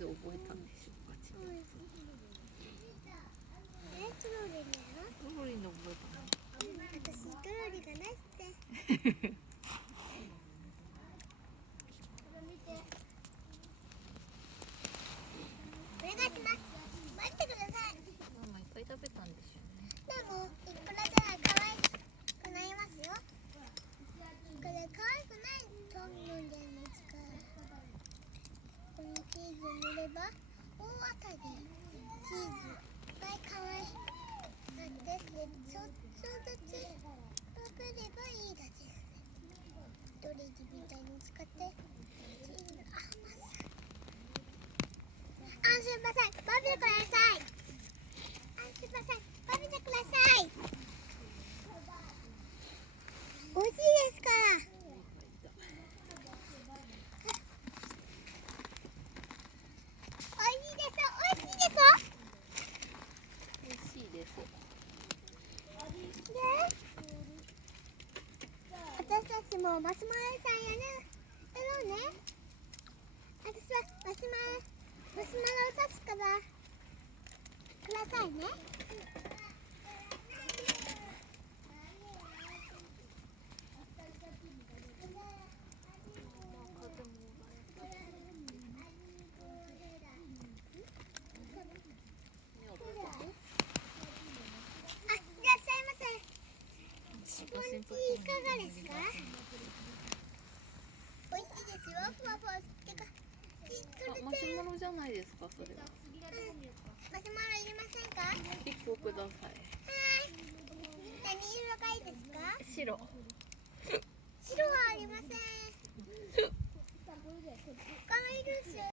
で覚えたんでしょうか。ちょっとトロリンだよ。トロリンで覚えたの。私トロリがないって。お願いします。待ってください。ママいっぱい食べたんでしょうね。でもいくらじゃ可愛くなりますよ。これ可愛くないと思うんじゃないですか。このチーズ塗れば大当たり。チーズいっぱい可愛いなんですけど、ちょっとずつ食べればいいだけ。ドレジみたいに使ってチーズの甘さ。すいません、食べてください。すいません、食べてください。美味しいですから。美味しいです。美味しいです。美味しいです。で、私たちもマシュマロさんやろうね。私はマシュマロを刺すからくださいね。いらっしゃいませ。スポンジいかがですか？美味しいですよ。ふわふわってか。マシュマロじゃないですか、それは。マシュマロいりませんか？一個ください。はい。何色がいいですか？白。白はありません。